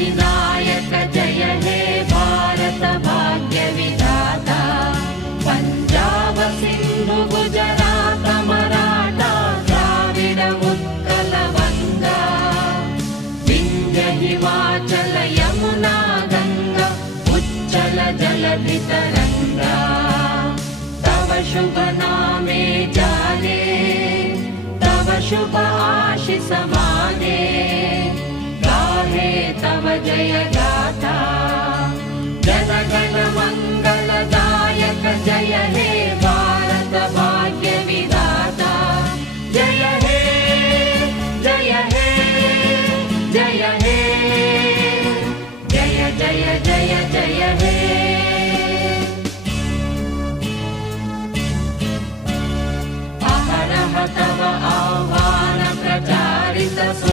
अधिनायक जय हे भारत भाग्य विधाता पंजाब सिंधु गुजरात मराठा द्राविड उत्कल बंगा विंध्य हिमाचल यमुना गंगा उच्चल जलधि तरंगा तव शुभ नामे जाने तव शुभ आशीष माने गाहे तव जय गाथा जन गण मंगलदायक जय हे